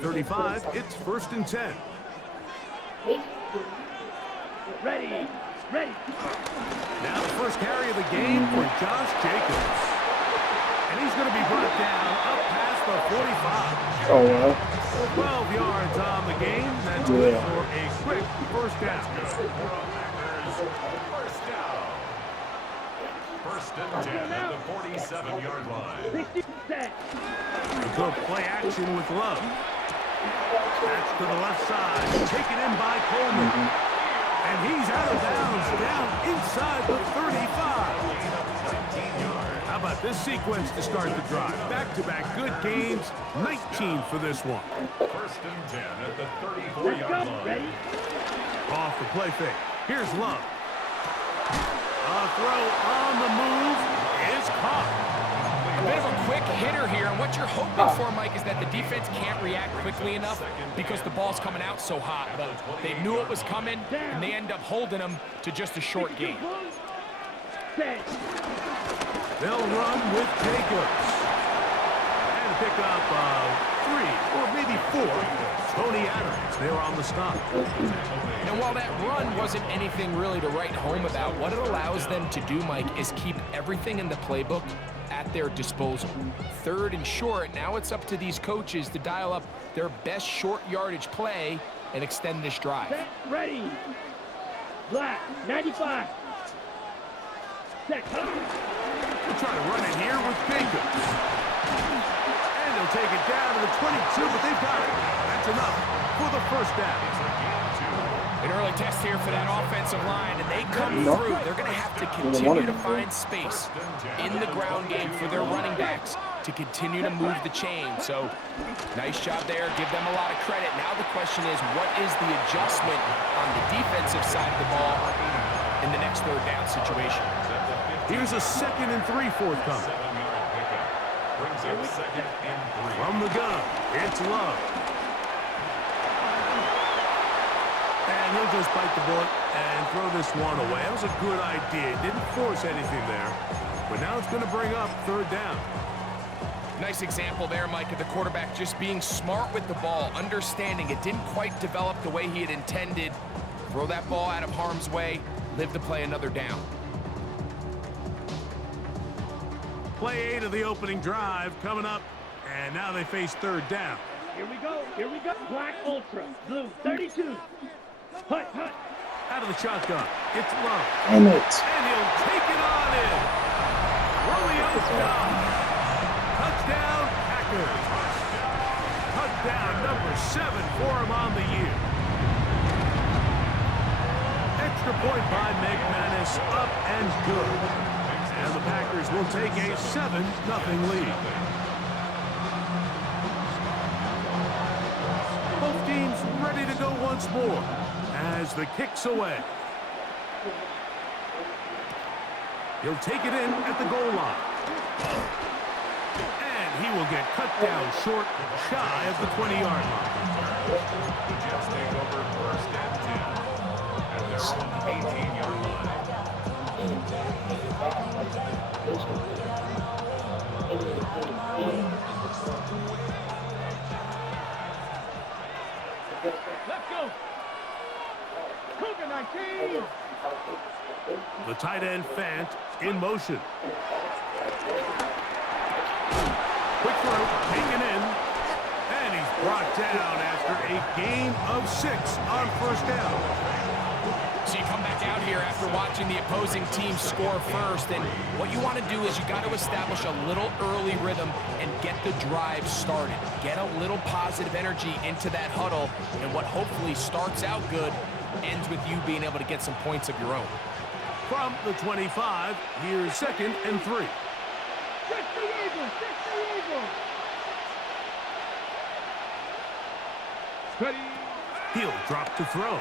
35, it's 1st and 10. Ready. Now the first carry of the game for Josh Jacobs. And he's going to be brought down up past the 45. Oh, wow. 12 yards on the game. That's good for a quick first down. First and 10 at the 47-yard line. 60%. Good play action with Love. That's to the left side. Taken in by Coleman. And he's out of bounds, down inside the 35. How about this sequence to start the drive? Back-to-back good games, 19 for this one. First and 10 at the 34-yard line. Ready? Off the play fake. Here's Love. A throw on the move is caught. A bit of a quick hitter here, and what you're hoping for, Mike, is that the defense can't react quickly enough because the ball's coming out so hot. But they knew it was coming, and they end up holding them to just a short gain. They'll run with Jacobs. And pick up 3 or maybe 4. Tony Adams there on the stop. And while that run wasn't anything really to write home about, what it allows them to do, Mike, is keep everything in the playbook at their disposal. 3rd and short, now it's up to these coaches to dial up their best short yardage play and extend this drive. Set, ready. Black, 95. Set, We'll try to run it here with Jacobs. And they'll take it down to the 22, but they've got it. That's enough for the first down. An early test here for that offensive line, and they come through. They're going to have to continue to find space in the ground game for their running backs to continue to move the chain. So, nice job there. Give them a lot of credit. Now the question is, what is the adjustment on the defensive side of the ball in the next 3rd down situation? Here's a 2nd and 3 forthcoming. Brings up 2nd and 3. From the gun, it's Love. And he'll just bite the bullet and throw this one away. That was a good idea. Didn't force anything there. But now it's going to bring up 3rd down. Nice example there, Mike, of the quarterback just being smart with the ball, understanding it didn't quite develop the way he had intended. Throw that ball out of harm's way, live to play another down. Play 8 of the opening drive coming up. And now they face 3rd down. Here we go. Black Ultra, blue, 32. Hut. Out of the shotgun, it's Love. Damn it. And he'll take it on in. Romeo Dobbs. Touchdown, Packers. Touchdown number 7 for him on the year. Extra point by McManus, up and good. And the Packers will take a 7-0 lead. Both teams ready to go once more as the kick's away. He'll take it in at the goal line. And he will get cut down short, shy of the 20-yard line. The Jets take over 1st and 10 at their own 18-yard line. Let's go. Cougar 19. The tight end Fant in motion. Quick throw, taken in. And he's brought down after a gain of 6 on 1st down. So you come back out here after watching the opposing team score first, and what you want to do is you got to establish a little early rhythm and get the drive started. Get a little positive energy into that huddle, and what hopefully starts out good ends with you being able to get some points of your own. From the 25, here's 2nd and 3. He'll drop to throw.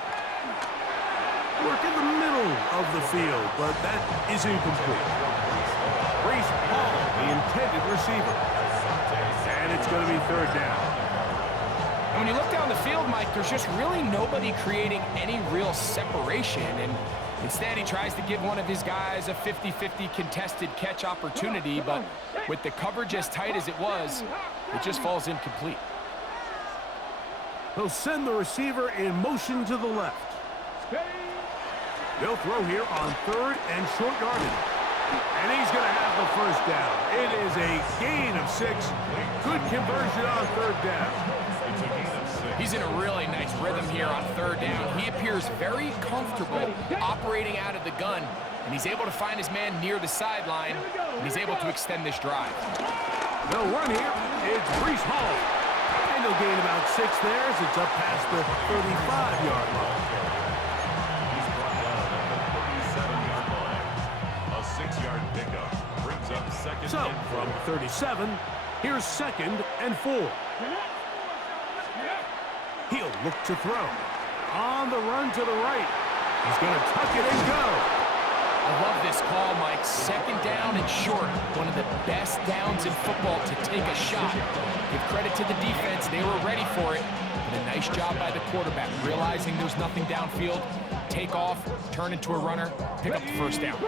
Work in the middle of the field, but that is incomplete. Breece Hall, the intended receiver. And it's going to be 3rd down. And when you look down the field, Mike, there's just really nobody creating any real separation. And instead, he tries to give one of his guys a 50-50 contested catch opportunity. But with the coverage as tight as it was, it just falls incomplete. He'll send the receiver in motion to the left. They'll throw here on 3rd and short yardage. And he's going to have the first down. It is a gain of 6. Good conversion on 3rd down. He's in a really nice rhythm here on 3rd down. He appears very comfortable operating out of the gun, and he's able to find his man near the sideline, and he's able to extend this drive. They'll run here. It's Breece Hall. And he'll gain about 6 there as it's up past the 35-yard line. He's brought down at the 37-yard line. A 6-yard pickup brings up 2nd So, and from 37, here's 2nd and 4. He'll look to throw. On the run to the right. He's going to tuck it and go. I love this call, Mike. 2nd down and short. One of the best downs in football to take a shot. Give credit to the defense. They were ready for it. And a nice job by the quarterback, realizing there's nothing downfield. Take off, turn into a runner, pick up the first down.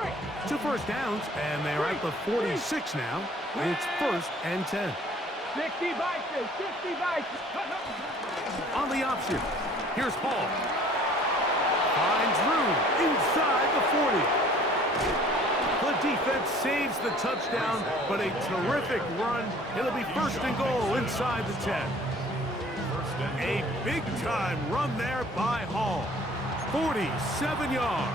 2 first downs, and they're at the 46 now. It's 1st and 10. 60 vices, 60 vices. On the option, here's Hall. Finds room inside the 40. The defense saves the touchdown, but a terrific run. It'll be 1st and goal inside the 10. A big-time run there by Hall. 47 yards.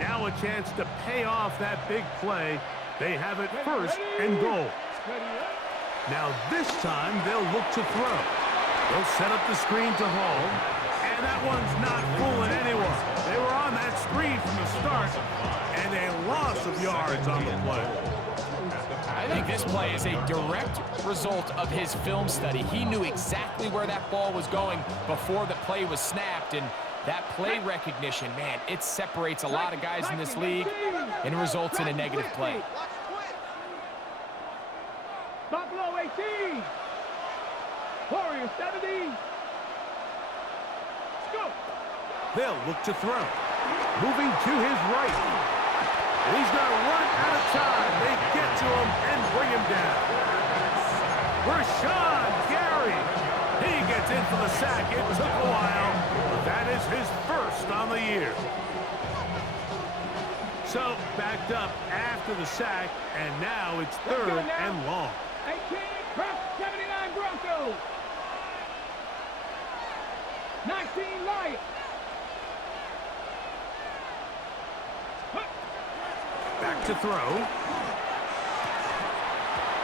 Now a chance to pay off that big play. They have it 1st and goal. Now this time they'll look to throw. They'll set up the screen to Hall. And that one's not fooling anyone. They were on that screen from the start. And a loss of yards on the play. I think this play is a direct result of his film study. He knew exactly where that ball was going before the play was snapped, and that play recognition, man, it separates a lot of guys in this league and results in a negative play. Buffalo 18. Warriors 70. Go. They'll look to throw. Moving to his right. He's going to run out of time. They get to him and bring him down. Rashawn Gary. He gets in for the sack. It took a while, but that is his 1st on the year. So, backed up after the sack, and now it's 3rd and long. 18, press 79 Broncos. 19 Lions. Back to throw.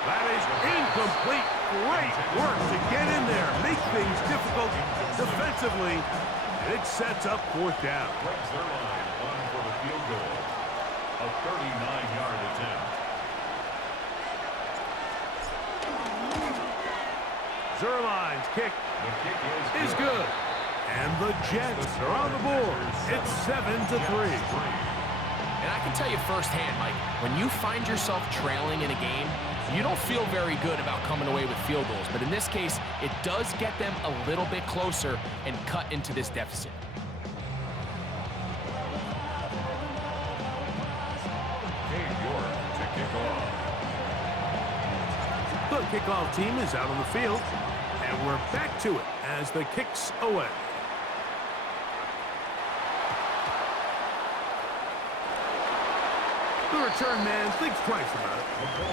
That is incomplete. Great work to get in there. Make things difficult defensively. And it sets up 4th down. Breaks their line on for the field goal. A 39-yard attempt. Zerline's kick The kick is good. And the Jets are on the board. It's 7-3. And I can tell you firsthand, Mike, when you find yourself trailing in a game, you don't feel very good about coming away with field goals. But in this case, it does get them a little bit closer and cut into this deficit. Dave York to kick off. The kickoff team is out on the field. And we're back to it as the kick's away. The return man thinks twice about it,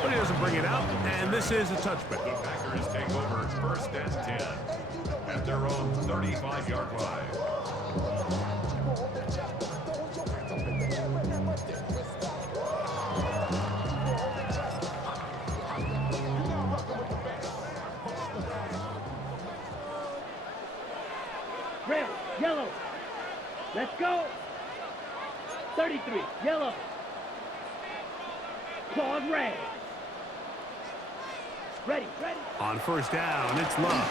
but he doesn't bring it out, and this is a touchback. The Packers take over 1st and 10 at their own 35-yard line. Red, yellow. Let's go. 33, yellow. Claude red. Ready. On 1st down, it's Love.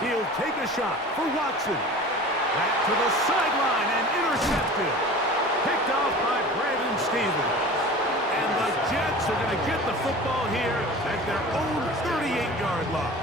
He'll take a shot for Watson. Back to the sideline and intercepted. Picked off by Brandon Stevens. And the Jets are going to get the football here at their own 38-yard line.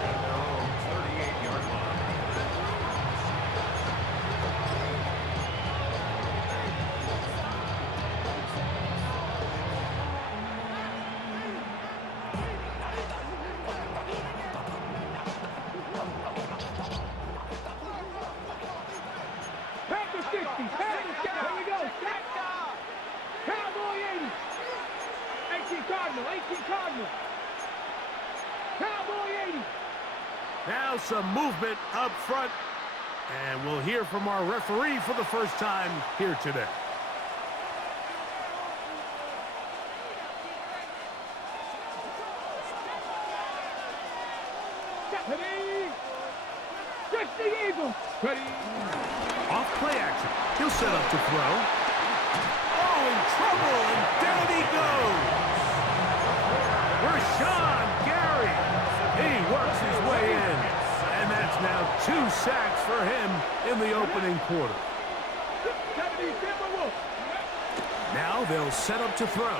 Now some movement up front. And we'll hear from our referee for the first time here today. Ready? Stretch the eagle. Ready? Off play action. He'll set up to throw. Oh, in trouble, and down he goes. Rashawn Gary. He works his way in. And that's now 2 sacks for him in the opening quarter. Now they'll set up to throw.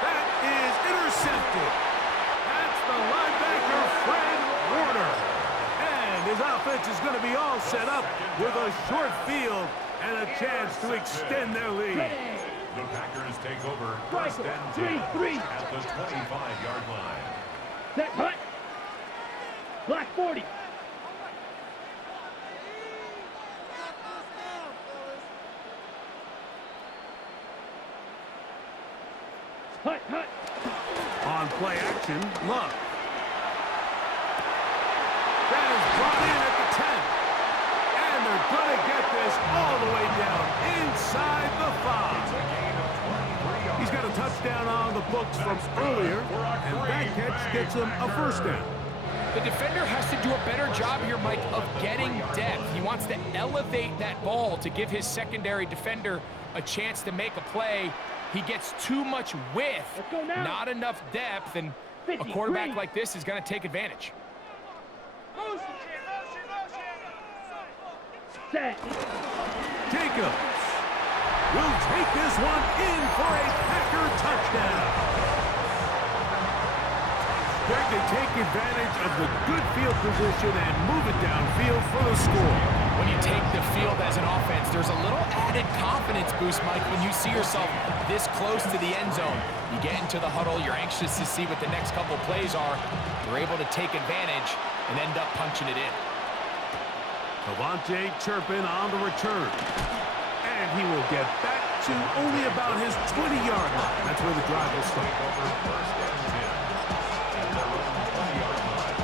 That is intercepted. That's the linebacker, Fred Warner. And his offense is going to be all set up with a short field and a chance to extend their lead. The Packers take over first and 10 at the 25-yard line. Set, hut. Black 40. Hut, hut. On play action, Love. That is brought in at the 10. And they're going to get this all the way down inside the 5. He's got a touchdown on the books from earlier, and that catch gets him a first down. The defender has to do a better job here, Mike, of getting depth. He wants to elevate that ball to give his secondary defender a chance to make a play. He gets too much width, not enough depth, and a quarterback like this is going to take advantage. Set. Jacobs will take this one in for a Packer touchdown. Greg, they take advantage of the good field position and move it downfield for the score. When you take the field as an offense, there's a little added confidence boost, Mike, when you see yourself this close to the end zone. You get into the huddle, you're anxious to see what the next couple plays are. You're able to take advantage and end up punching it in. Devontae Turpin on the return. And he will get back to only about his 20-yard line. That's where the drive will start. Over first and 10 at their own 20-yard line.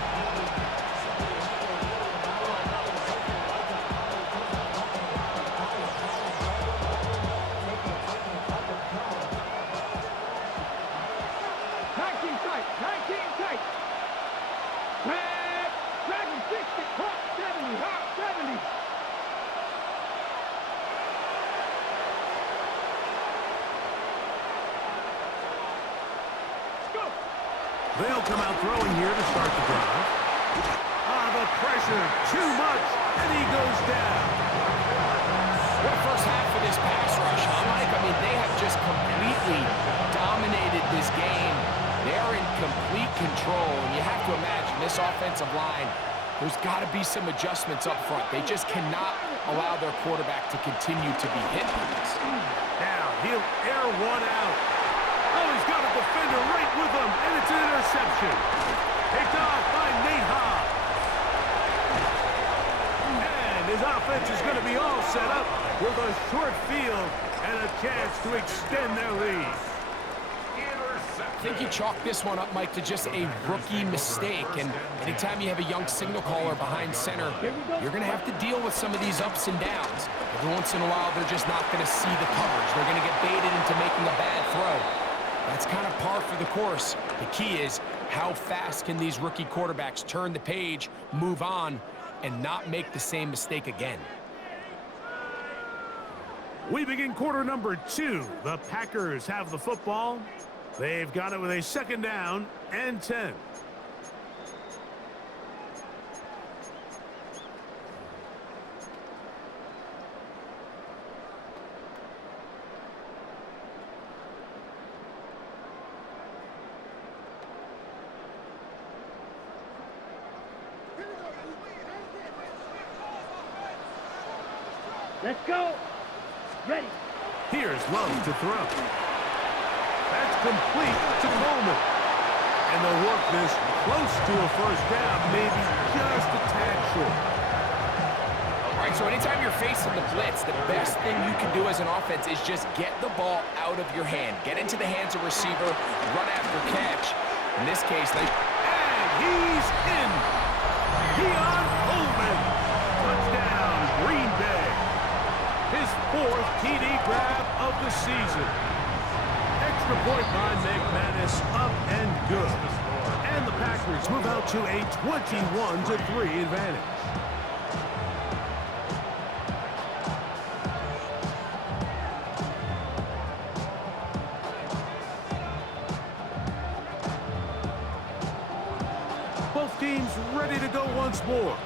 Dragon 60, Hawk 70, Hawk 70. They'll come out throwing here to start the drive. The pressure, too much, and he goes down. What a first half for this pass rush, huh, Mike? I mean, they have just completely dominated this game. They're in complete control, and you have to imagine this offensive line, there's got to be some adjustments up front. They just cannot allow their quarterback to continue to be hit with this. Now, he'll air one out. Oh, he's got a defender right with him, and it's an interception. Picked off by Nate Hobbs. And his offense is going to be all set up with a short field and a chance to extend their lead. I think you chalk this one up, Mike, to just a rookie mistake. And anytime you have a young signal caller behind center, you're going to have to deal with some of these ups and downs. Every once in a while, they're just not going to see the coverage. They're going to get baited into making a bad throw. That's kind of par for the course. The key is how fast can these rookie quarterbacks turn the page, move on, and not make the same mistake again. We begin quarter number 2. The Packers have the football. They've got it with a second down and 10. Let's go. Ready. Here's Love to throw. That's complete to Coleman. And they'll work this close to a first down, maybe just a tad short. All right, so anytime you're facing the blitz, the best thing you can do as an offense is just get the ball out of your hand. Get into the hands of receiver, run after catch. In this case, And he's in. Keon Coleman. Touchdown, Green Bay. His 4th TD grab of the season. Extra point by McManus, up and good. And the Packers move out to a 21-3 advantage. Both teams ready to go once more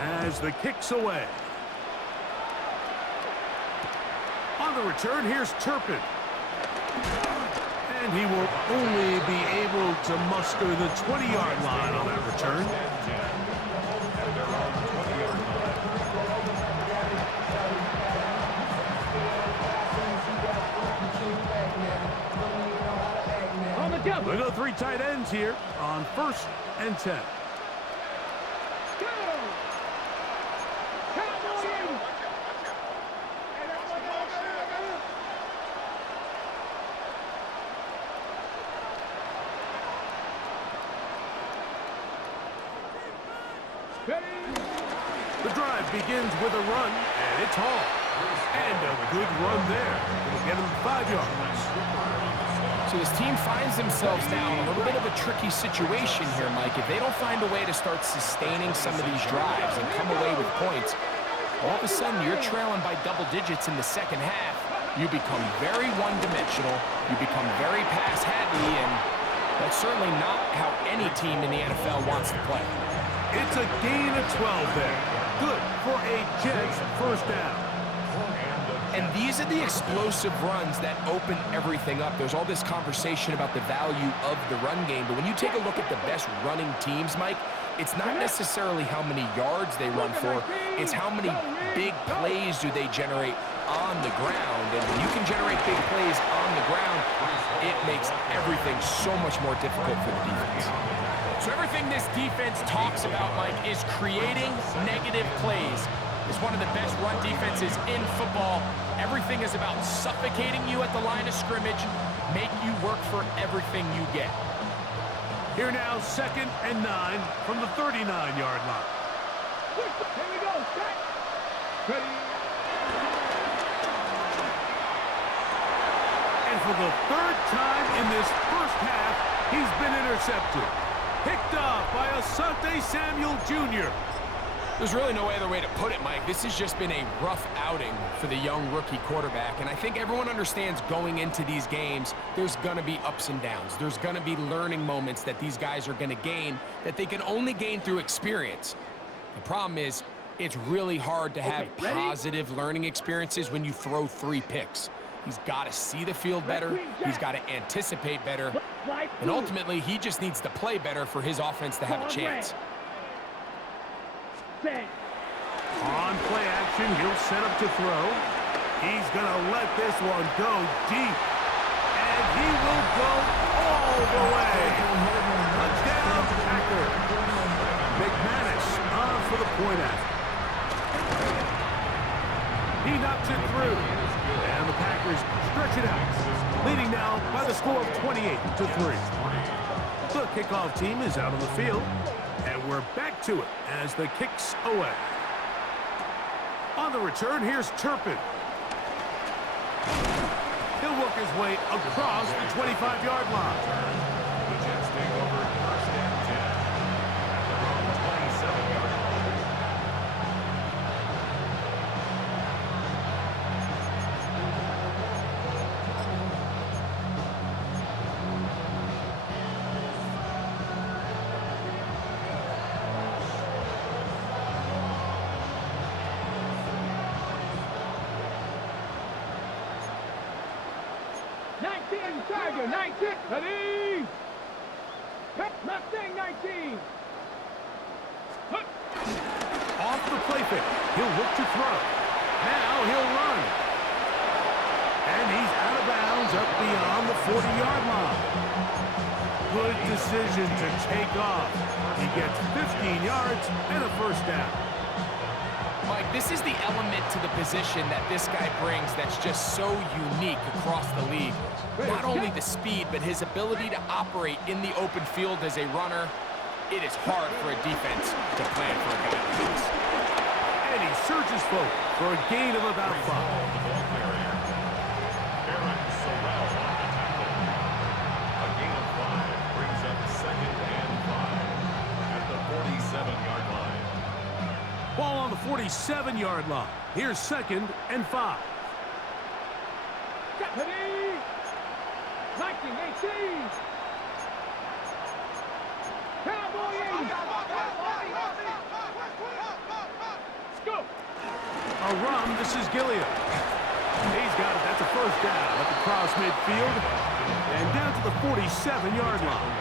as the kick's away. On the return, here's Turpin. And he will only be able to muster the 20-yard line on that return. On the double. We go 3 tight ends here on 1st and 10. Go! Cowboys! The drive begins with a run, and it's Hall. And a good run there. It'll get him 5 yards. So this team finds themselves now in a little bit of a tricky situation here, Mike. If they don't find a way to start sustaining some of these drives and come away with points, all of a sudden you're trailing by double digits in the second half. You become very one-dimensional. You become very pass-heavy, and that's certainly not how any team in the NFL wants to play. It's a gain of 12 there. Good for a Jets first down. And these are the explosive runs that open everything up. There's all this conversation about the value of the run game, but when you take a look at the best running teams, Mike, it's not necessarily how many yards they run for, it's how many big plays do they generate on the ground. And when you can generate big plays on the ground, it makes everything so much more difficult for the defense. So everything this defense talks about, Mike, is creating negative plays. It's one of the best run defenses in football. Everything is about suffocating you at the line of scrimmage, make you work for everything you get. Here now, 2nd and 9 from the 39-yard line. Here we go. Set. Ready. And for the 3rd time in this first half, he's been intercepted. Picked off by Asante Samuel Jr. There's really no other way to put it, Mike. This has just been a rough outing for the young rookie quarterback, and I think everyone understands going into these games, there's going to be ups and downs. There's going to be learning moments that these guys are going to gain that they can only gain through experience. The problem is, it's really hard to have positive learning experiences when you throw 3 picks. He's got to see the field better. He's got to anticipate better. And ultimately, he just needs to play better for his offense to have a chance. On play action, he'll set up to throw. He's going to let this one go deep. And he will go all the way. Touchdown, Packer. McManus on for the point after. He knocks it through. And the Packers stretch it out, leading now by the score of 28-3. The kickoff team is out on the field, and we're back to it as the kick's away. On the return, here's Turpin. He'll work his way across the 25-yard line. The Jets take over 1st and 10 at their own 27-yard line. Tiger, 19. Ready. Mustang, 19. Off the play fake. He'll look to throw. Now he'll run. And he's out of bounds up beyond the 40-yard line. Good decision to take off. He gets 15 yards and a first down. Mike, this is the element to the position that this guy brings that's just so unique across the league. Not only the speed, but his ability to operate in the open field as a runner. it is hard for a defense to plan for a guy like this. And he surges forward for a gain of about 5. A gain of 5 brings up 2nd and 5 at the 47-yard line. Ball on the 47-yard line. Here's 2nd and 5. Deputy! 1918! Cowboy 80! Scoop! A run, this is Gilliam. He's got it, that's a first down at the cross midfield. And down to the 47-yard line.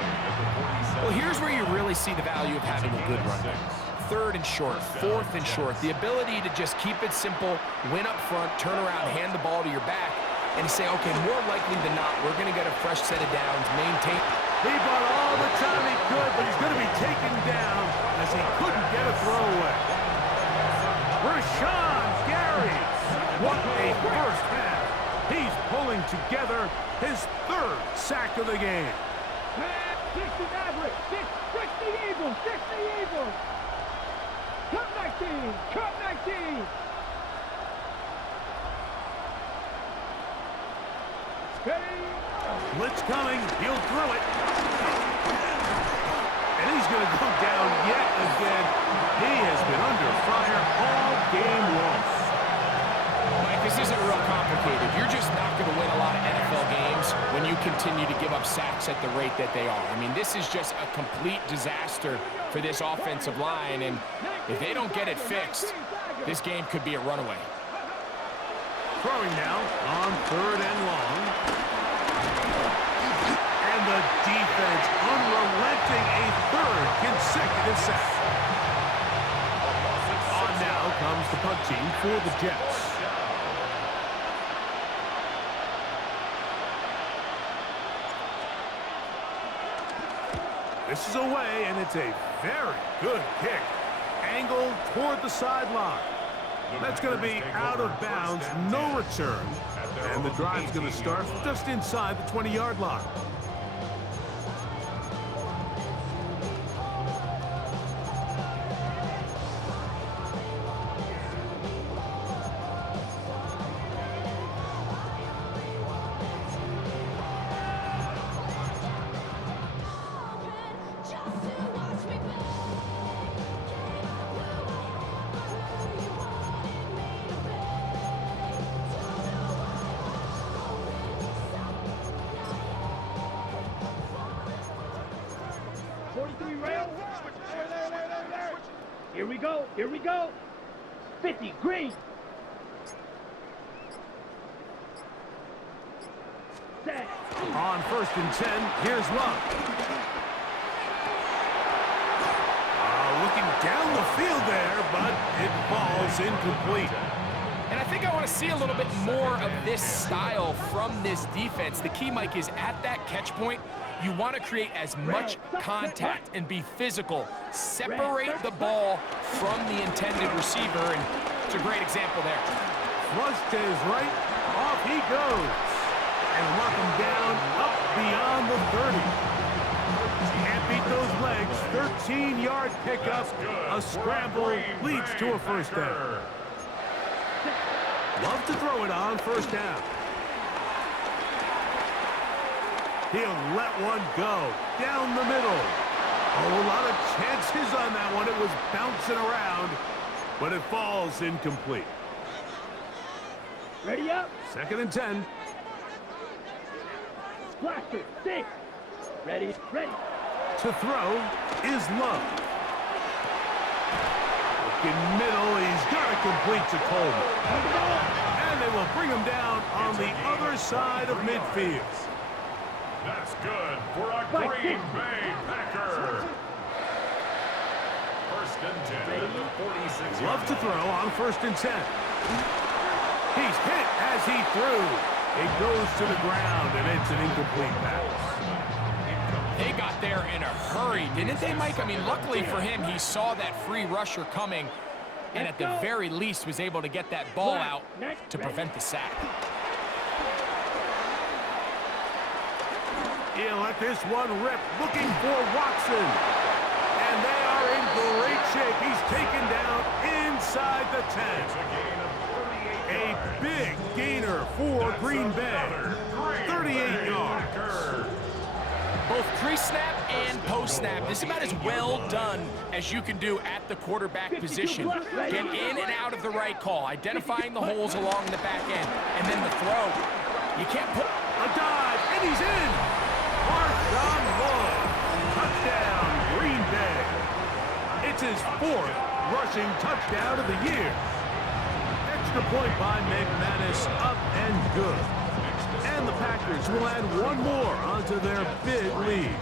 Well, here's where you really see the value of having a good run back. 3rd and short, 4th and short. The ability to just keep it simple, win up front, turn around, hand the ball to your back, and say, okay, more likely than not, we're going to get a fresh set of downs, maintain. He bought all the time he could, but he's going to be taken down as he couldn't get a throwaway. Rashawn Gary, what a first half. He's pulling together his 3rd sack of the game. 60 Maverick! 60 Eagles! 60 Eagles! Cup 19! Cup 19! Steady! Blitz coming, he'll throw it. And he's going to go down yet again. He has been under fire all game long. Mike, this isn't real complicated. You're just not going to win a lot of NFL games when you continue to give up sacks at the rate that they are. I mean, this is just a complete disaster for this offensive line, and if they don't get it fixed, this game could be a runaway. Throwing now on 3rd and long. And the defense unrelenting, a 3rd consecutive sack. On now comes the punt team for the Jets. This is away, and it's a very good kick. Angled toward the sideline. That's going to be out of bounds, no return. And the drive's going to start just inside the 20-yard line. Here we go. Here we go. 50 green. Set. On 1st and 10, here's Love. Looking down the field there, but it falls incomplete. And I think I want to see a little bit more of this style from this defense. The key, Mike, is at that catch point, you want to create as much contact and be physical. Separate the ball from the intended receiver, and it's a great example there. Flush to his right, off he goes. And lock him down up beyond the 30. Can't beat those legs. 13-yard pickup. A scramble leads to a first down. Love to throw it on 1st down. He'll let one go down the middle. Oh, a lot of chances on that one. It was bouncing around, but it falls incomplete. Ready up. 2nd and 10. Blaster. 6. Ready. Ready. To throw is Love. Looking middle, he's got it complete to Coleman. And they will bring him down on the other side of midfield. That's good for a Green Bay Packer. 1st and 10 at the 46. Love to throw on 1st and 10. He's hit as he threw. It goes to the ground, and it's an incomplete pass. They got there in a hurry, didn't they, Mike? I mean, luckily for him, he saw that free rusher coming, and at the very least was able to get that ball out to prevent the sack. He'll let this one rip, looking for Watson. And they are in great shape. He's taken down inside the 10. A big gainer for Green Bay. 38 yards. Both pre-snap and post-snap. This is about as well done as you can do at the quarterback position. Get in and out of the right call, identifying the holes along the back end, and then the throw. You can't put a dive, and he's in. Marshawn Lloyd. Touchdown, Green Bay. It's his 4th rushing touchdown of the year. Extra point by McManus, up and good. And the Packers will add one more onto their big lead.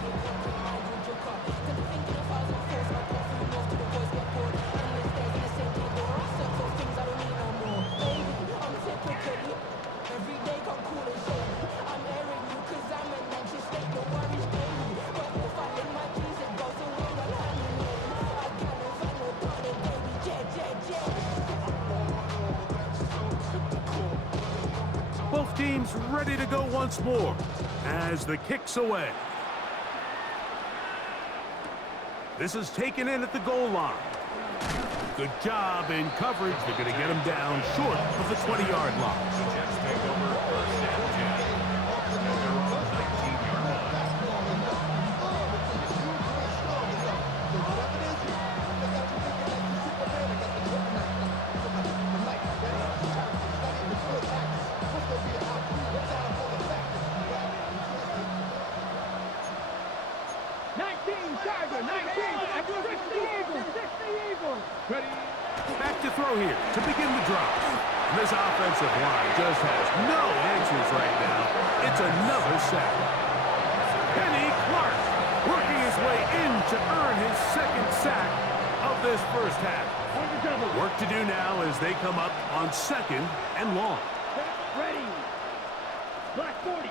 Both teams ready to go once more as the kick's away. This is taken in at the goal line. Good job in coverage. They're going to get him down short of the 20-yard line. Jets take over 1st and 10. And they're on the 19-yard line. Back to throw here to begin the drive. And this offensive line just has no answers right now. It's another sack. Kenny Clark working his way in to earn his 2nd sack of this first half. Work to do now as they come up on 2nd and long. Ready. Black 40.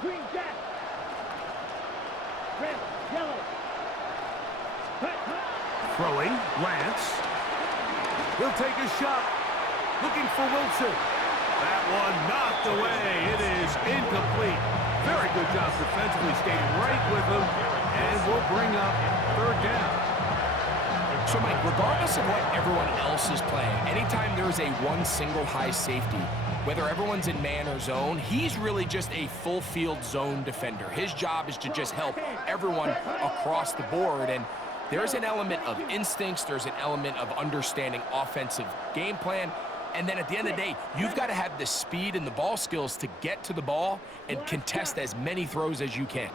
Green jack. Red, yellow. Throwing, Lance. He'll take a shot. Looking for Wilson. That one knocked away. It is incomplete. Very good job defensively, staying right with him, and we'll bring up 3rd down. So, Mike, regardless of what everyone else is playing, anytime there's a one single high safety, whether everyone's in man or zone, he's really just a full field zone defender. His job is to just help everyone across the board, and there's an element of instincts, there's an element of understanding offensive game plan, and then at the end of the day, you've got to have the speed and the ball skills to get to the ball and contest as many throws as you can.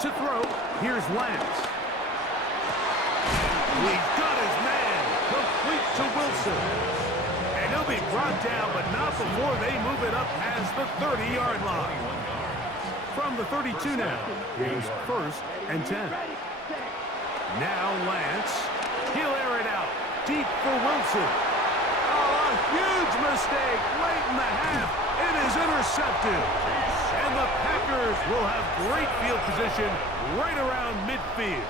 To throw, here's Lance. He's got his man, complete to Wilson. And he'll be brought down, but not before they move it up past the 30-yard line. From the 32 now, here's 1st and 10. Now Lance, he'll air it out, deep for Wilson. Oh, a huge mistake late in the half. It is intercepted. And the Packers will have great field position right around midfield.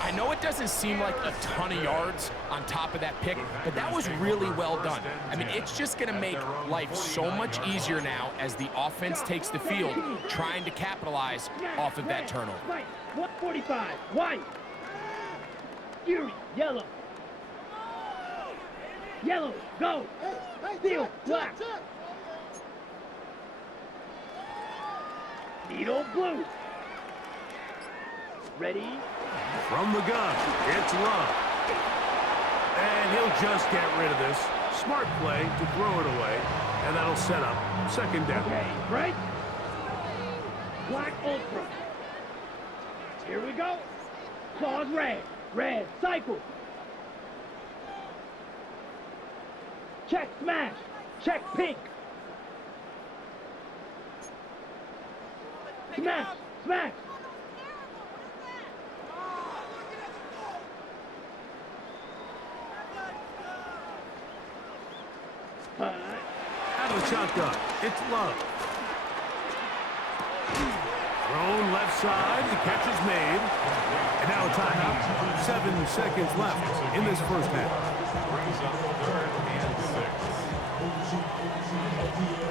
I know it doesn't seem like a ton of yards on top of that pick, but that was really well done. I mean, it's just going to make life so much easier now as the offense takes the field, trying to capitalize off of that turnover. 145, white. Fury, yellow. Yellow, go. Steel, black. Needle, blue. Ready? From the gun, it's Love. And he'll just get rid of this. Smart play to throw it away, and that'll set up 2nd down. Okay, right? Black Ultra. Here we go. Claws red. Red, cycle. Check smash. Check pink. Smash, smash. Out of the shotgun, it's Love. Thrown left side, the catch is made. And now a timeout, 7 seconds left in this first half. Brings up 3rd and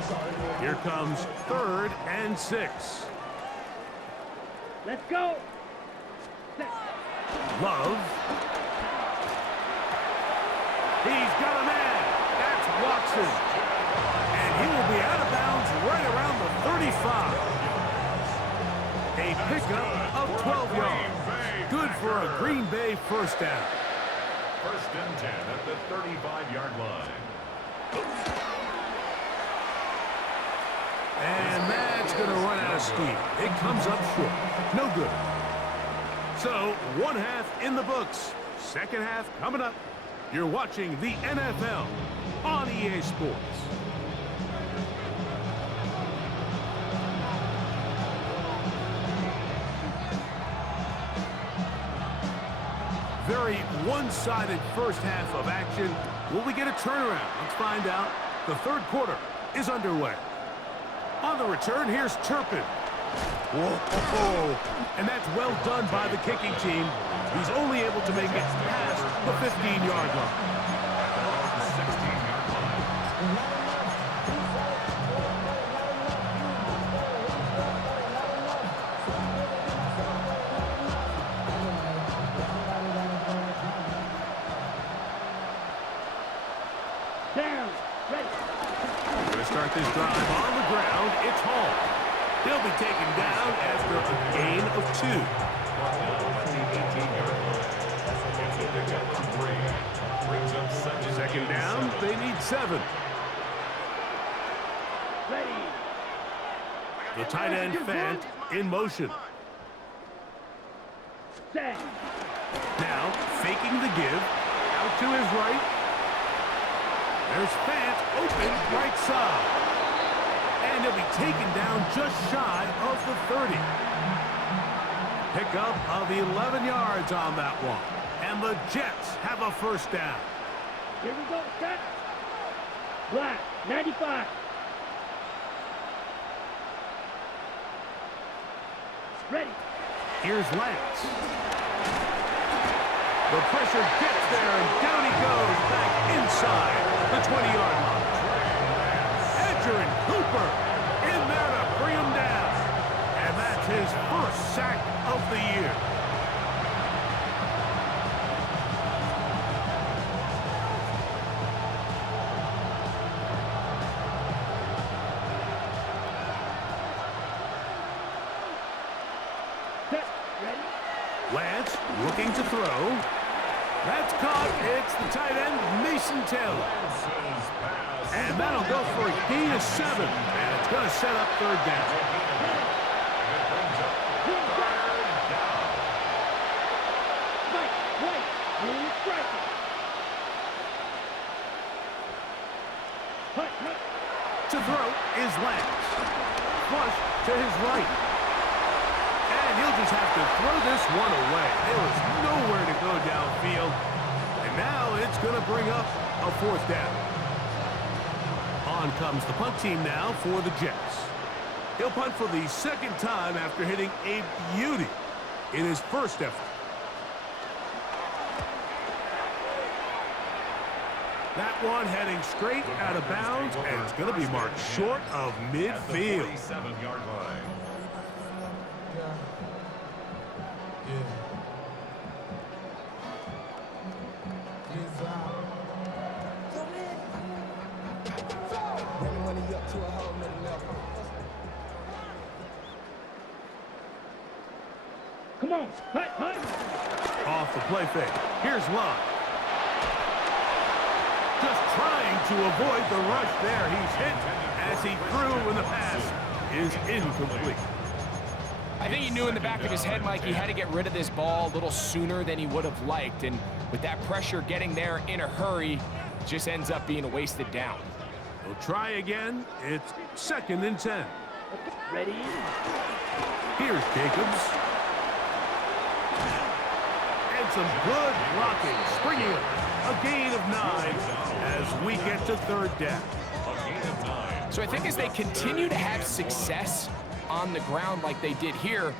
6. Here comes 3rd and 6. Let's go. Love. He's got a man. That's Watson. And he will be out of bounds right around the 35. A pickup of 12 yards. Good for a Green Bay first down. 1st and 10 at the 35-yard line. And that's going to run out of steam. It comes up short. No good. So, 1 half in the books. 2nd half coming up. You're watching the NFL on EA Sports. Very one-sided first half of action. Will we get a turnaround? Let's find out. The 3rd quarter is underway. On the return, here's Turpin. Whoa. And that's well done by the kicking team. He's only able to make it past the 15-yard line. 16-yard line. Down. Ready. Going to start this drive on the ground. It's Hall. He'll be taken down after a gain of 2. Brought down at the 18-yard line. It's a pickup of 3. Brings up 2nd down, they need 7. Ready. The tight end Fant in motion. Set. Now, faking the give. Out to his right. There's Fant open right side. And he'll be taken down just shy of the 30. Pickup of 11 yards on that one. And the Jets have a first down. Here we go. Set. Black. 95. Ready. Here's Lance. The pressure gets there, and down he goes back inside the 20-yard line. Edger and Cooper in there to bring him down. And that's his first sack of the year. Set. Ready. Lance looking to throw. That's caught. It's the tight end, Mason Taylor. And that'll go for a gain of 7. And it's going to set up 3rd down. Right. Right. Blue striker. Hut. Hut. To throw is Lance. Flush to his right. And he'll just have to throw this one away. There was nowhere to go downfield. And now it's going to bring up a 4th down. On comes the punt team now for the Jets. He'll punt for the 2nd time after hitting a beauty in his first effort. That one heading straight out of bounds, and it's going to be marked short of midfield. 47-yard line. Come on. Hut. Hut. Off the play fake. Here's Love. Just trying to avoid the rush there. He's hit as he threw, and the pass is incomplete. I think he knew in the back of his head, Mike, he had to get rid of this ball a little sooner than he would have liked. And with that pressure getting there in a hurry, it just ends up being a wasted down. We'll try again. It's 2nd and 10. Ready. Here's Jacobs. And some good blocking, springing up. A gain of 9 as we get to 3rd down. A gain of 9. So I think as they continue to have success on the ground like they did here,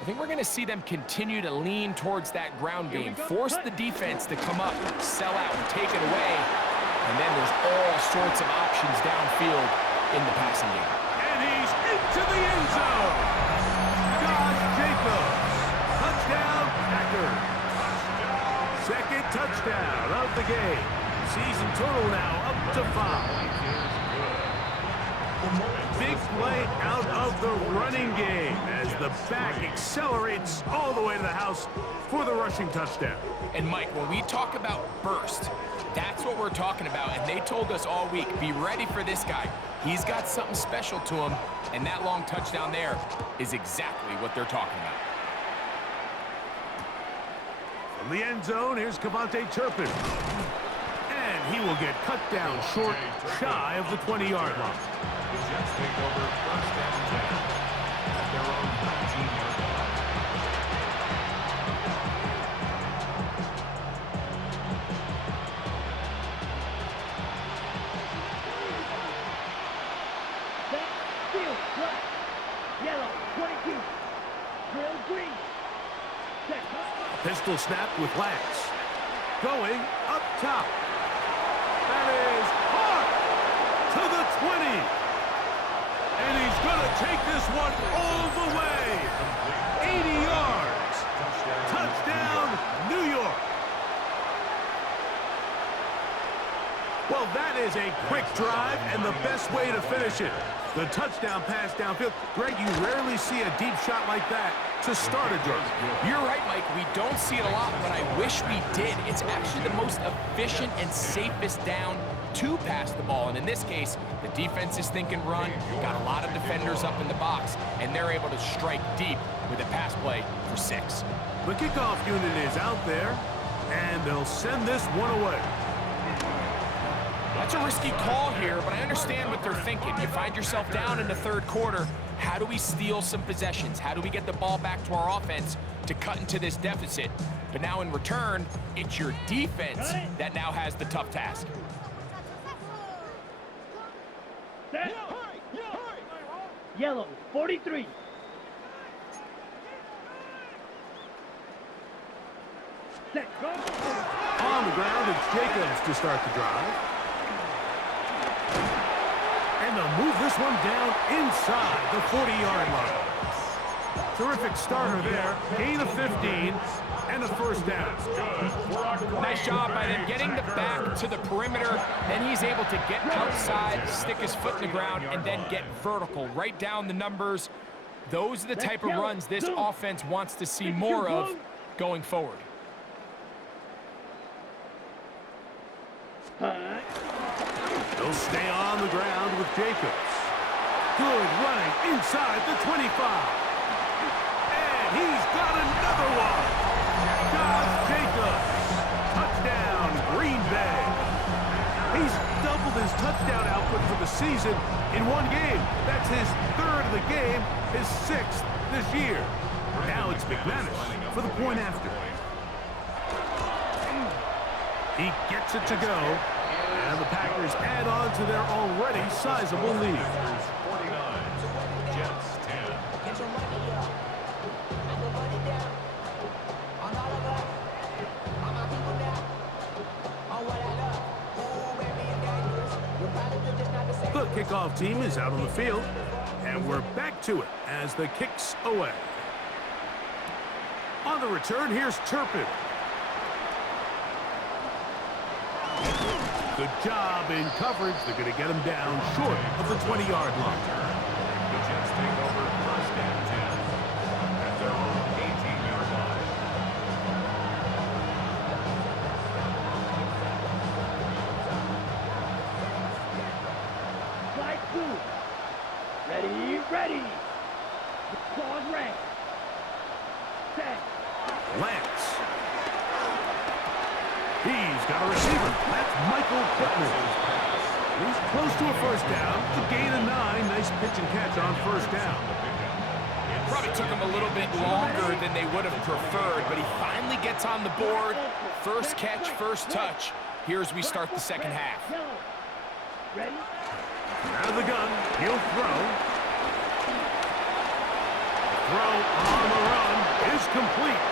I think we're going to see them continue to lean towards that ground game, force the defense to come up, sell out, and take it away. And then there's all sorts of options downfield in the passing game. And he's into the end zone. Josh Jacobs. Touchdown, Packers. Second touchdown of the game. Season total now up to 5. Big play out of the running game as the back accelerates all the way to the house for the rushing touchdown. And Mike, when we talk about burst, that's what we're talking about. And they told us all week, be ready for this guy. He's got something special to him, and that long touchdown there is exactly what they're talking about. From the end zone, here's Kavontae Turpin. And he will get cut down short, shy of the 20-yard line. The Jets take over first and 10 at their own 19-yard line. Set, field, black, yellow, 22, drill, green, set, Pistol snap with Lance. Going up top. That is hard to the 20. And he's going to take this one all the way. 80 yards. Touchdown, New York. Well, that is a quick drive and the best way to finish it. The touchdown pass downfield. Greg, you rarely see a deep shot like that to start a drive. You're right, Mike. We don't see it a lot, but I wish we did. It's actually the most efficient and safest down to pass the ball. And in this case, the defense is thinking run, got a lot of defenders up in the box, and they're able to strike deep with a pass play for 6. The kickoff unit is out there, and they'll send this one away. That's a risky call here, but I understand what they're thinking. You find yourself down in the third quarter. How do we steal some possessions? How do we get the ball back to our offense to cut into this deficit? But now in return, it's your defense that now has the tough task. set, yellow, 43, set, go, On the ground, it's Jacobs to start the drive. And they'll move this one down inside the 40-yard line. Terrific starter there. Gain of 15 and a first down. Nice job by them getting the back to the perimeter. Then he's able to get outside, stick his foot in the ground, and then get vertical. Right down the numbers. Those are the type of runs this offense wants to see more of going forward. They'll stay on the ground with Jacobs. Good running inside the 25. And he's got another one. Josh Jacobs. Touchdown, Green Bay. He's doubled his touchdown output for the season in one game. That's his third of the game, his 6th this year. Now it's McManus for the point after. He gets it to go. And the Packers add on to their already sizable lead. 49, Jets 10. The kickoff team is out on the field, and we're back to it as the kick's away. On the return, here's Turpin. Good job in coverage. They're going to get him down short of the 20-yard line. The Jets take over first and 10 at their own 18-yard line. slide 2, ready, ready, claws red, set, Lance. He's got a receiver. That's Michael Pittman. He's close to a first down. The gain of 9. Nice pitch and catch on first down. Probably took him a little bit longer than they would have preferred, but he finally gets on the board. First catch, first touch. Here as we start the second half. yellow, ready, Out of the gun. He'll throw. Throw on the run is complete.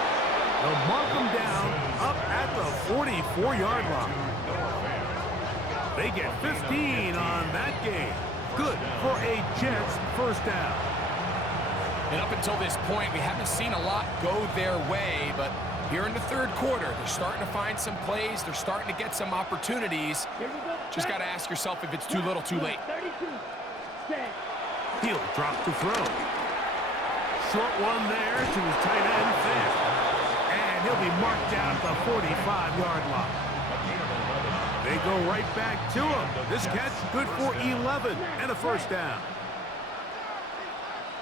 They'll mark him down up at the 44-yard line. They get 15 on that game. Good for a Jets first down. And up until this point, we haven't seen a lot go their way, but here in the third quarter, they're starting to find some plays. They're starting to get some opportunities. Just got to ask yourself if it's too little, too late. 32. Set. He'll drop to throw. Short one there to his tight end, Finn. And he'll be marked down at the 45-yard line. They go right back to him. This catch good for 11 and a first down.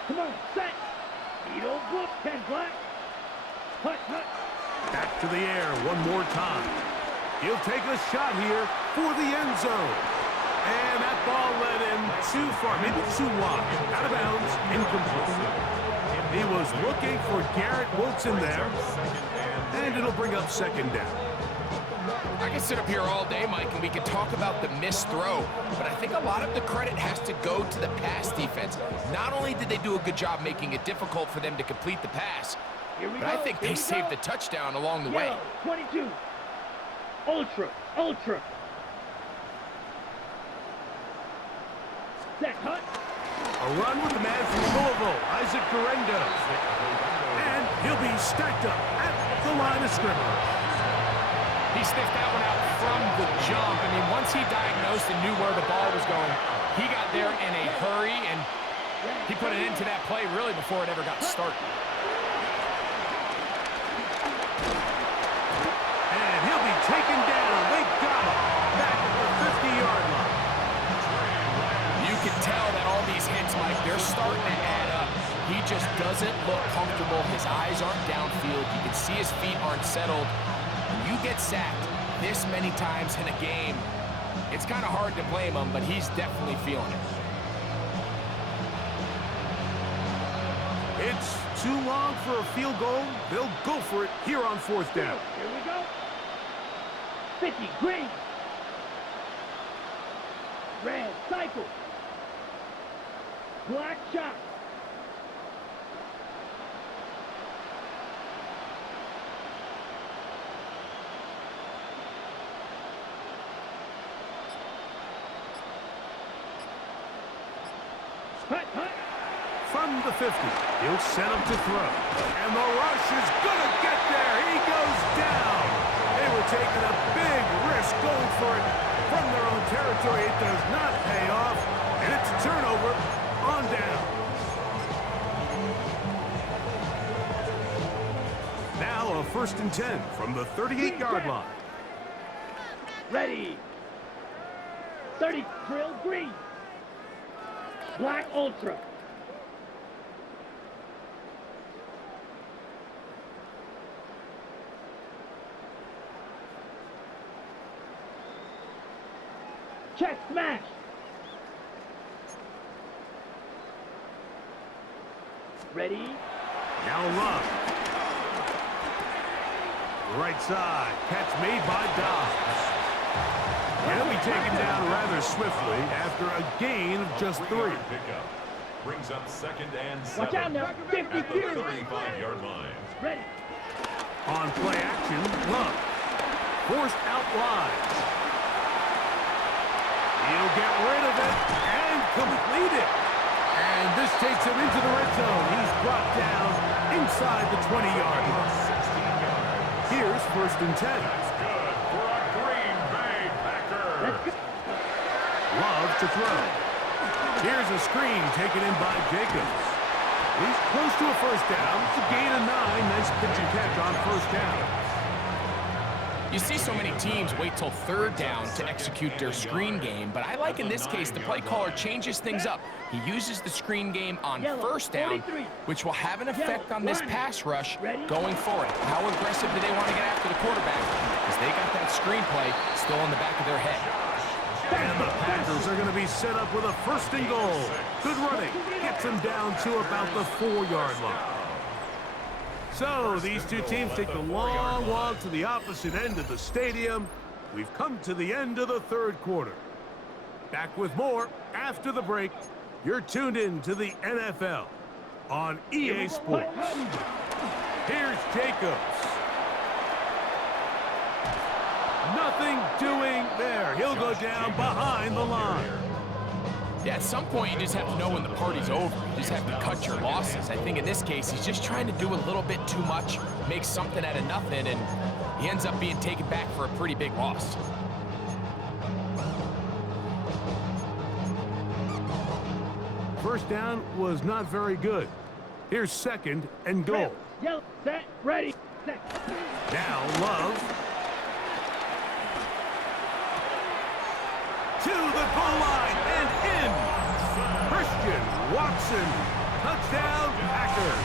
Come on, set. Edo Book, 10 black. Hut, hut. Back to the air one more time. He'll take a shot here for the end zone. And that ball led him too far, maybe too wide. Out of bounds, incomplete. He was looking for Garrett Wilson there. And it'll bring up second down. I can sit up here all day, Mike, and we can talk about the missed throw, but I think a lot of the credit has to go to the pass defense. Not only did they do a good job making it difficult for them to complete the pass, but I think they saved the touchdown along the way. 22. Ultra, ultra. Set, hut. A run with the man from Louisville, Isaac Guerrero. And he'll be stacked up at the line of scrimmage. He sniffed that one out from the jump. I mean, once he diagnosed and knew where the ball was going, he got there in a hurry, and he put an end to that play really before it ever got started. And he'll be taken down. They got him back at the 50-yard line. You can tell that all these hits, Mike, they're starting to add up. He just doesn't look comfortable. His eyes aren't downfield. You can see his feet aren't settled. When you get sacked this many times in a game, it's kind of hard to blame him, but he's definitely feeling it. It's too long for a field goal. They'll go for it here on fourth down. Here we go. 50, green. Red, cycle. Black shot. Hut, hut. From the 50, he'll set him to throw. And the rush is going to get there. He goes down. They were taking a big risk going for it from their own territory. It does not pay off. And it's a turnover on down. Now a 1st and 10 from the 38-yard line. Ready. 30, drill, green. Black ultra. Check smash. Ready. Now Love. Right side. Catch made by Dobbs. And he'll be taken down rather swiftly after a gain of just 3. Pickup brings up 2nd and 7. Watch out now. 50 at the 35-yard line. Ready. On play action, Love. Forced out wide. He'll get rid of it and complete it. And this takes him into the red zone. He's brought down inside the 20-yard line. 16 yards. Here's 1st and 10. That's good for a Green Bay Packer. Love to throw. Here's a screen taken in by Jacobs. He's close to a first down. It's a gain of 9. Nice pitch and catch on first down. You see so many teams wait till 3rd down to execute their screen game, but I like in this case the play caller changes things up. He uses the screen game on 1st down, which will have an effect on this pass rush going forward. How aggressive do they want to get after the quarterback? Because they got that screenplay still in the back of their head. And the Packers are going to be set up with a 1st and goal. Good running. Gets them down to about the 4-yard line. So these two teams take the long walk to the opposite end of the stadium. We've come to the end of the 3rd quarter. Back with more after the break. You're tuned in to the NFL on EA Sports. Here's Jacobs. Nothing doing there. He'll go down behind the line. Yeah, at some point you just have to know when the party's over. You just have to cut your losses. I think in this case, he's just trying to do a little bit too much, make something out of nothing, and he ends up being taken back for a pretty big loss. First down was not very good. Here's second and goal. Yellow, set, ready, set. Now Love. To the goal line and in. Christian Watson. Touchdown, Packers.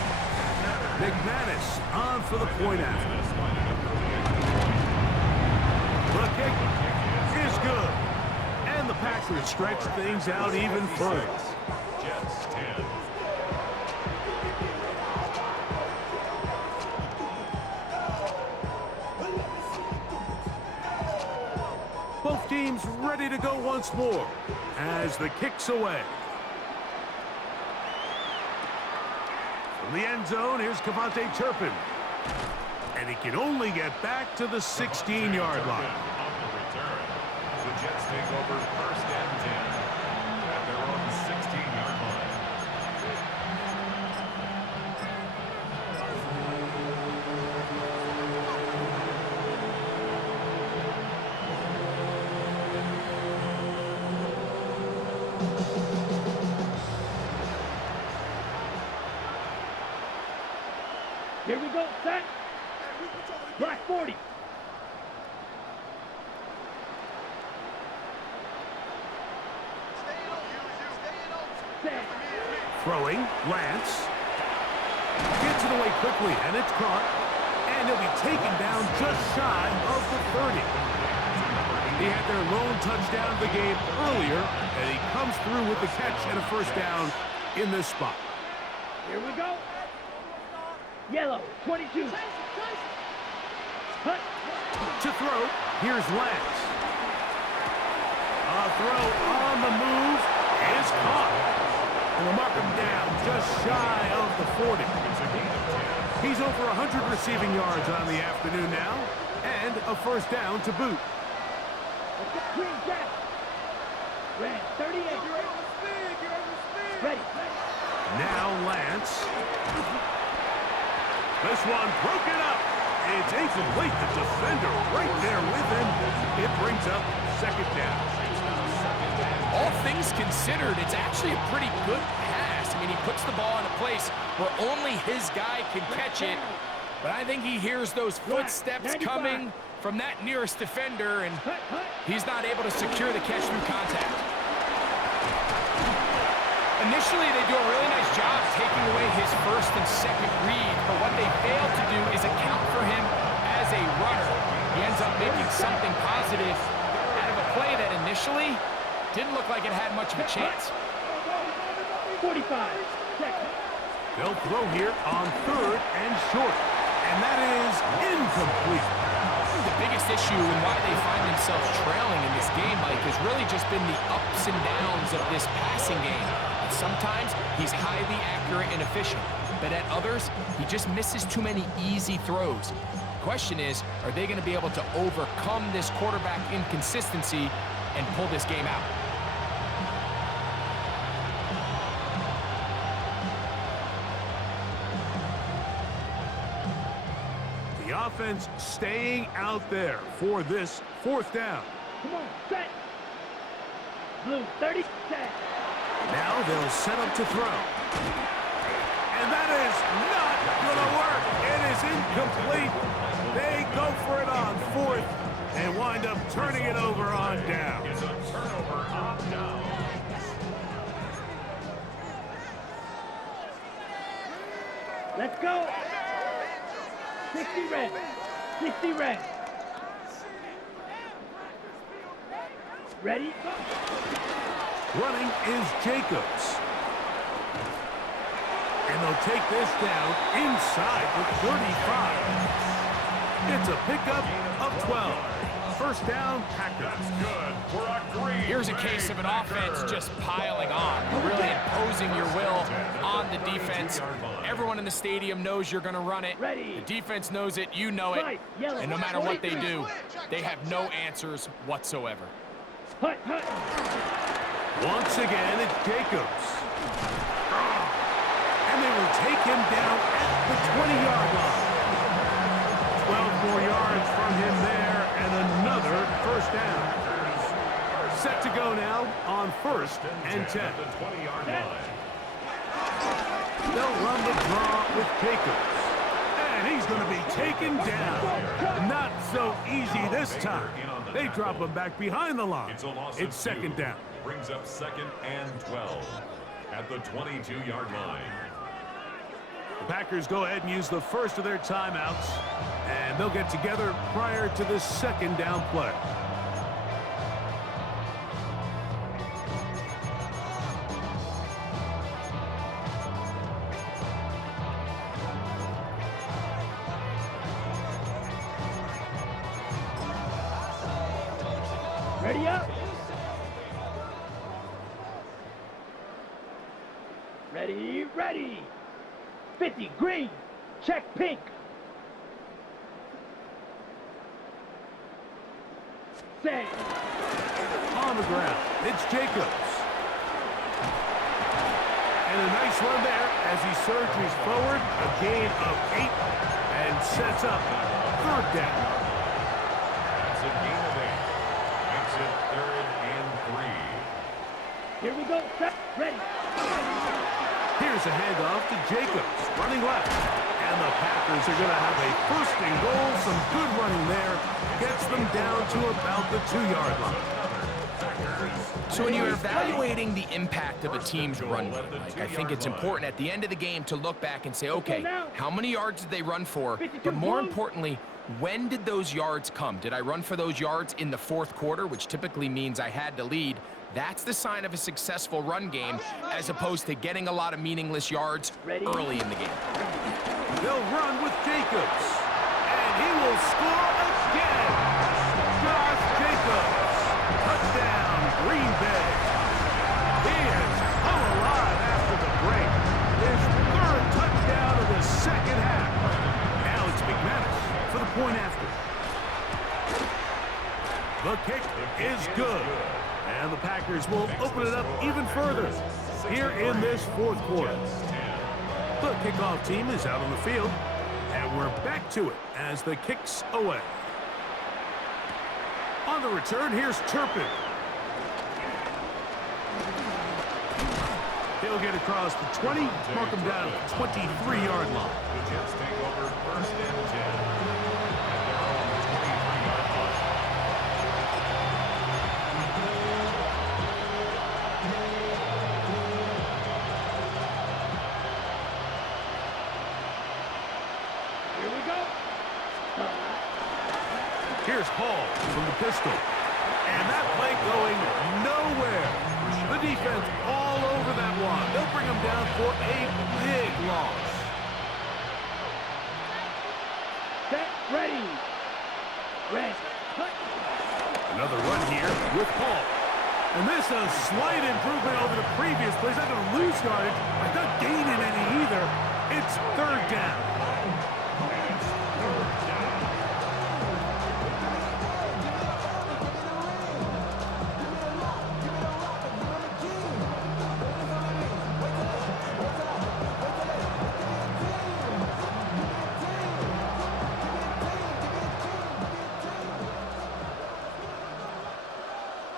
McManus on for the point after. The kick is good. And the Packers stretch things out even further. Jets 10. Both teams ready to go once more as the kick's away. From the end zone, here's Kavontae Turpin. And he can only get back to the 16-yard line. On the return, the Jets take over first and 10 at their own 16-yard line. Here we go, set. Black 40. Set. Throwing, Lance. Gets it away quickly, and it's caught. And he'll be taken down just shy of the 30. He had their lone touchdown of the game earlier, and he comes through with the catch and a first down in this spot. Here we go. Yellow, 22. Hut. To throw, here's Lance. A throw on the move is caught. And we'll mark him down just shy of the 40. He's over 100 receiving yards on the afternoon now, and a first down to boot. Let's go. Green jack. Red, 38. Ready. Now Lance. This one broken up. It's incomplete. The defender right there with him. It brings up second down. All things considered, it's actually a pretty good pass. I mean, he puts the ball in a place where only his guy can catch it. But I think he hears those footsteps coming from that nearest defender, and he's not able to secure the catch through contact. Initially, they do a really nice job taking away his first and second read, but what they fail to do is account for him as a runner. He ends up making something positive out of a play that initially didn't look like it had much of a chance. 45 seconds. They'll throw here on third and short, and that is incomplete. The biggest issue and why they find themselves trailing in this game, Mike, has really just been the ups and downs of this passing game. Sometimes he's highly accurate and efficient, but at others, he just misses too many easy throws. The question is, are they going to be able to overcome this quarterback inconsistency and pull this game out? The offense staying out there for this fourth down. Come on, set. Blue, 30 set. Now they'll set up to throw. And that is not going to work. It is incomplete. They go for it on fourth and wind up turning it over on down. It's a turnover on down. Let's go. 60 red. 60 red. Ready? Go. Running is Jacobs. And they'll take this down inside the 35. It's a pickup of 12. First down, Packers. Good for a green. Here's a case of an offense just piling on, really imposing your will on the defense. Everyone in the stadium knows you're going to run it. The defense knows it, you know it. And no matter what they do, they have no answers whatsoever. Hut, hut. Once again, it's Jacobs. And they will take him down at the 20-yard line. 12 more yards from him there, and another first down. Set to go now on 1st and 10. At the 20-yard line. They'll run the draw with Jacobs. And he's going to be taken down. Not so easy this time. They drop him back behind the line. It's second down. Brings up 2nd and 12 at the 22-yard line. The Packers go ahead and use the first of their timeouts, and they'll get together prior to the second down play. Ready up. Ready, ready. 50, green. Check, pink. Set. On the ground, it's Jacobs. And a nice run there as he surges forward, a gain of 8, and sets up 3rd down. That's a gain of 8. Makes it 3rd and 3. Here we go. Set. Ready. Here's a handoff to Jacobs, running left. And the Packers are going to have a 1st and goal. Some good running there. Gets them down to about the 2-yard line. So when you're evaluating the impact of a team's run game, I think it's important at the end of the game to look back and say, okay, how many yards did they run for? But more importantly, when did those yards come? Did I run for those yards in the 4th quarter, which typically means I had to lead? That's the sign of a successful run game, as opposed to getting a lot of meaningless yards early in the game. They'll run with Jacobs, and he will score again. Josh Jacobs, touchdown, Green Bay. He has come alive after the break. His 3rd touchdown of the second half. Alex McManus for the point after. The kick is good. And the Packers will open it up even further here in this 4th quarter. The kickoff team is out on the field, and we're back to it as the kick's away. On the return, here's Turpin. He'll get across the 20, mark him down at the 23-yard line. The Jets take over 1st and 10. And they're on the 23-yard line. Here we go. Here's Hall from the pistol. And that play going nowhere. The defense all over that one. They'll bring him down for a big loss. Set. Ready. Red. Cut. Another run here with Hall. And this is a slight improvement over the previous play. He's not going to lose yardage. He's not gaining any either. It's 3rd down.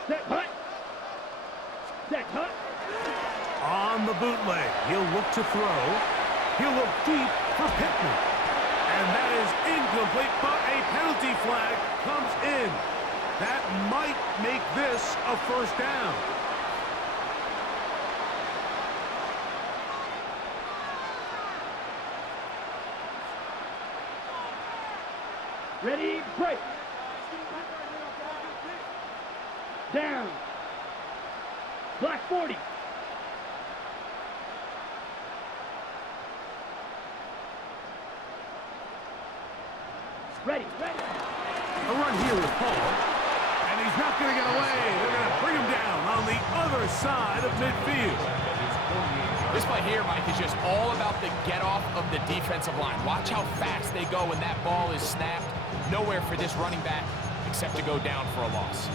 Set. Hut. Set. Hut. On the bootleg, he'll look to throw. He'll look deep for Pittman. And that is incomplete, but a penalty flag comes in. That might make this a 1st down. Ready. Break. Down. Black 40. Ready. Ready. A run here with Paul. And he's not going to get away. They're going to bring him down on the other side of midfield. This play here, Mike, is just all about the get-off of the defensive line. Watch how fast they go when that ball is snapped. Nowhere for this running back except to go down for a loss.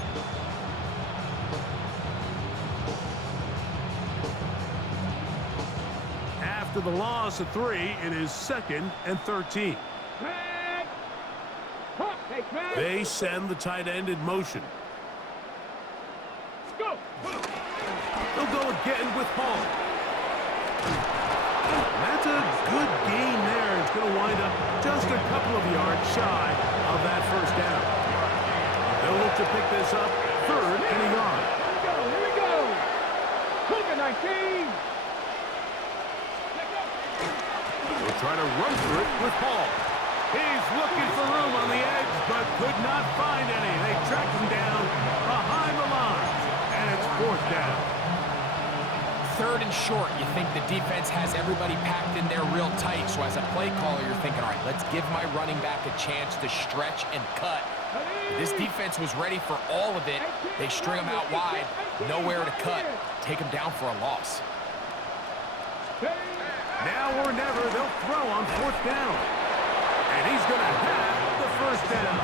After the loss of 3, it is 2nd and 13. Drag. Hop, hey, drag. They send the tight end in motion. Go. They'll go again with Hall. That's a good gain there. It's going to wind up just a couple of yards shy of that first down. They'll look to pick this up 3rd and a yard. Here we go. Cougar 19. They'll try to run through it with Hall. He's looking for room on the edge, but could not find any. They track him down behind the line, and it's 4th down. 3rd and short. You think the defense has everybody packed in there real tight. So as a play caller, you're thinking, all right, let's give my running back a chance to stretch and cut. This defense was ready for all of it. They string him out wide, nowhere to cut. Take him down for a loss. Now or never, they'll throw on 4th down. And he's going to have the first down.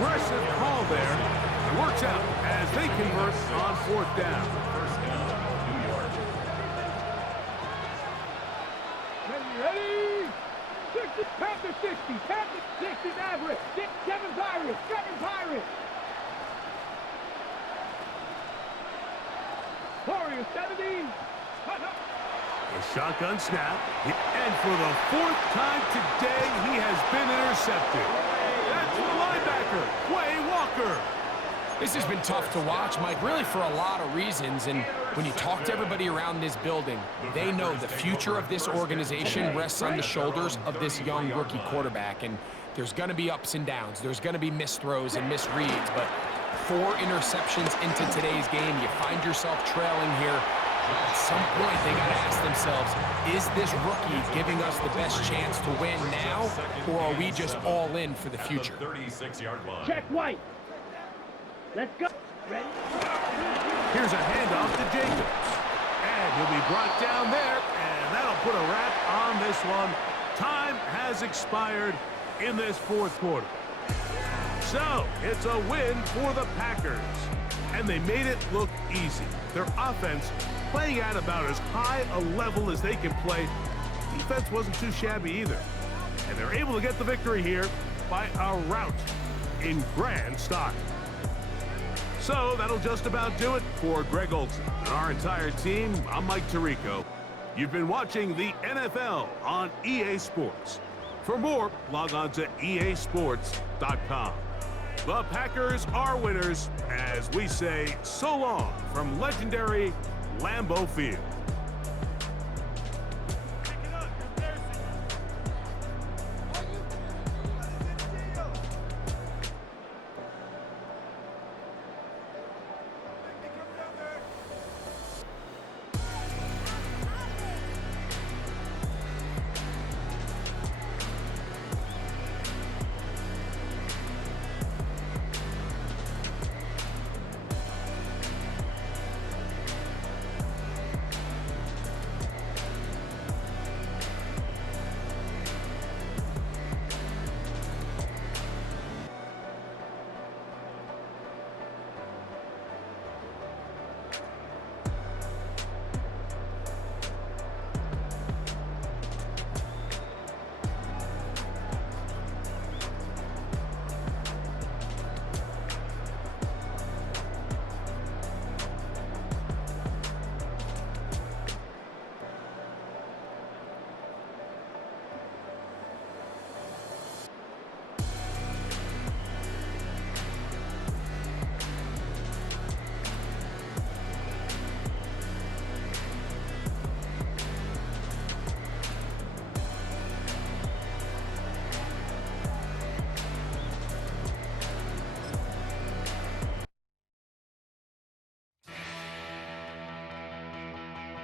Aggressive call there. It works out as they convert on 4th down. Ready? 60, Panther 60, Panther 60 Maverick, 7 Pirates, 7 Pirates. Warrior 70. A shotgun snap, and for the 4th time today, he has been intercepted. That's the linebacker, Quay Walker. This has been tough to watch, Mike, really for a lot of reasons. And when you talk to everybody around this building, they know the future of this organization rests on the shoulders of this young rookie quarterback. And there's going to be ups and downs. There's going to be missed throws and misreads. But 4 interceptions into today's game, you find yourself trailing here. At some point, they got to ask themselves, is this rookie giving us the best chance to win now, or are we just all in for the future? 36-yard line. Check White. Let's go. Ready? Here's a handoff to Jacobs. And he'll be brought down there, and that'll put a wrap on this one. Time has expired in this 4th quarter. So, it's a win for the Packers. And they made it look easy. Their offense playing at about as high a level as they can play. Defense wasn't too shabby either. And they're able to get the victory here by a rout in grand style. So that'll just about do it for Greg Olson and our entire team. I'm Mike Tirico. You've been watching the NFL on EA Sports. For more, log on to easports.com. The Packers are winners as we say so long from legendary Lambeau Field.